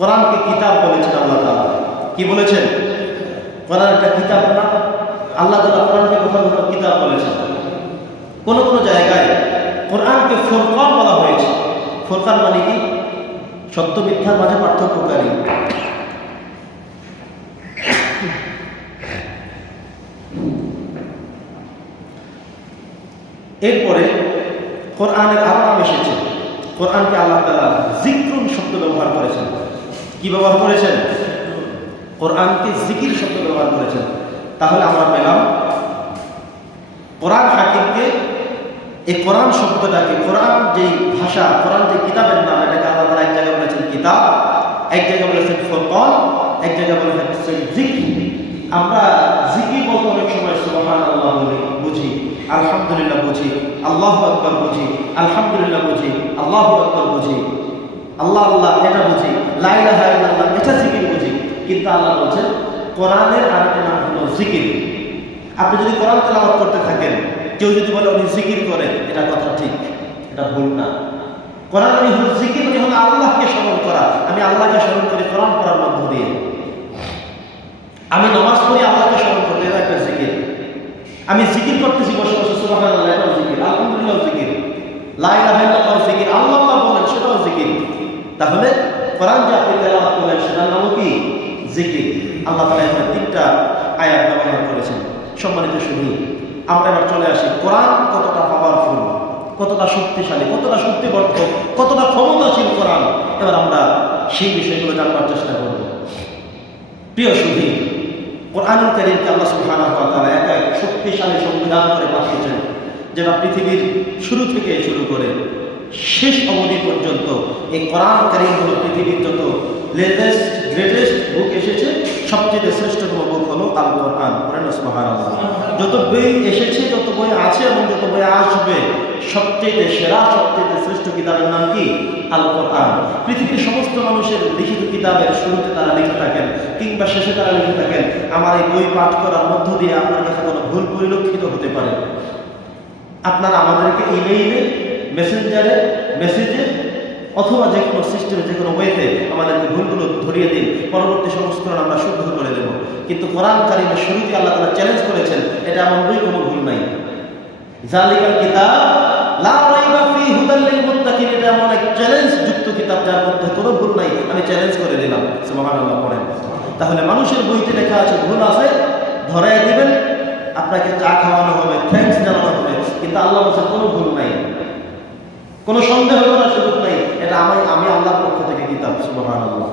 কোরআনকে কিতাব বলেছেন আল্লাহ তালা কি বলেছেন? কোরআন একটা কিতাব না? আল্লাহ তালা কোরআনকে কোথাও কোথাও কিতাব বলেছেন। কোন কোন জায়গায় কোরআনকে ফোরকান বলা হয়েছে। ফোরকান মানে কি? সত্য মিথ্যার মাঝে পার্থক্যকারী। এরপরে কোরআনের আরও নাম এসেছে। কোরআনকে আল্লাহ তালা জিক্রুন শব্দ ব্যবহার করেছেন। কি ব্যবহার করেছেন? কোরআনকে জিকির শব্দ ব্যবহার করেছেন। তাহলে আমরা পেলাম, কোরআন হাকিমকে এই কোরআন শব্দটাকে, কোরআন যে ভাষা, কোরআন যে কিতাবের নাম, এটাকে আল্লাহ তালা এক জায়গায় বলেছেন কিতাব, এক জায়গায় বলেছেন ফোরকন, এক জায়গায় বলেছেন জিকি আমরা জিকি বলতে অনেক সময় সুবহান আল্লাহ বলি, বুঝি, আলহামদুলিল্লাহ বুঝি, আল্লাহ আকবর বুঝি, আলহামদুলিল্লাহ বুঝি, আল্লাহ আকবর বুঝি। আল্লাহ আল্লাহ, এটা বুঝি। লাইলাহা ইল্লাল্লাহ, এটা জিকির বুঝি। কিন্তু আল্লাহ বলছেন, কোরআনের আর একটা নাম হলো জিকির। আপনি যদি কোরআন তেলাওয়াত করতে থাকেন, কেউ যদি বলে উনি জিকির করে, এটা কথা ঠিক, এটা ভুল না। কোরআন মানে হলো জিকির মানে হলো আল্লাহকে স্মরণ করা। আমি আল্লাহকে স্মরণ করি কোরআন পড়ার মধ্য দিয়ে। আমি নামাজ পড়ি, আল্লাহকে স্মরণ করতে এটা একটা জিকির। আমি জিকির করতেছি, বসে বসে, সুবহানাল্লাহ, এটাও জিকির। আলহামদুলিল্লাহ, জিকির। লা ইলাহা জিকির। আল্লাহ আল্লাহ বলেন, সেটাও জিকির। তাহলে কোরআন যে আপনি তেলাওয়াত করলেন, সেটার নাম কি? জিকির। আল্লাহ তাআলা এখানে তিনটা আয়াত ব্যবহার করেছেন। সম্মানিত শুনি আমরা এবার চলে আসি। কোরআন কতটা পাওয়ারফুল কতটা শক্তিশালী, কতটা শক্তিবর্ধক কতটা ক্ষমতাশীল কোরআন? এবার আমরা সেই বিষয়গুলো জানবার চেষ্টা করব। প্রিয় সুধী কোরআন কারীমকে আল্লাহ সুবহানাহু ওয়া তাআলা একা এক শক্তিশালী সংবিধান করে পাঠিয়েছেন, যেটা পৃথিবীর শুরু থেকে শুরু করে শেষ অবধি পর্যন্ত এই কোরআন কারীম হলো পৃথিবীর যত লেটেস্ট গ্রেটেস্ট বুক এসেছে, সবচেয়ে শ্রেষ্ঠতম বুক হলো আল কোরআন। কোরআন যত বই এসেছে, যত বই আছে এবং যত বই আসবে, সবচেয়ে সেরা, সবচেয়ে শ্রেষ্ঠ কিতাবের নাম কি? আল কোরআন। পৃথিবীর সমস্ত মানুষের লিখিত কিতাবের শুরুতে তারা লিখে থাকেন, কিংবা শেষে তারা লিখে থাকেন, আমার এই বই পাঠ করার মধ্য দিয়ে আপনার কাছে কোনো ভুল পরিলক্ষিত হতে পারে। আপনারা আমাদেরকে ইমেইলে মেসেঞ্জারে মেসেজে অথবা যে কোনো সিস্টেমে যে কোনো ওয়েতে আমাদেরকে ভুলগুলো ধরিয়ে দিন, পরবর্তী সংস্করণ আমরা শুদ্ধ করে দেব। কিন্তু কোরআন কারিমের শুরুতে আল্লাহ তালা চ্যালেঞ্জ করেছেন, এটা আমার বই কোনো ভুল নাই। জালিকাল কিতাব, লা রাইবা ফি হুদাল লিল এটা এমন এক কিতাব যার মধ্যে কোনো ভুল নাই, আমি চ্যালেঞ্জ করে দিলাম। সুবহানাল্লাহ তাহলে মানুষের বইতে লেখা আছে, ভুল আছে ধরাই দিবেন, আপনাকে চা খাওয়ানো হবে থ্যাঙ্কস জানানো হবে, কিন্তু আল্লাহ বলছে কোনো ভুল নাই। কোনো সন্দেহ করার সুযোগ নাই। এটা আমি আমি আল্লাহর পক্ষ থেকে কিতাব সুবহানাল্লাহ।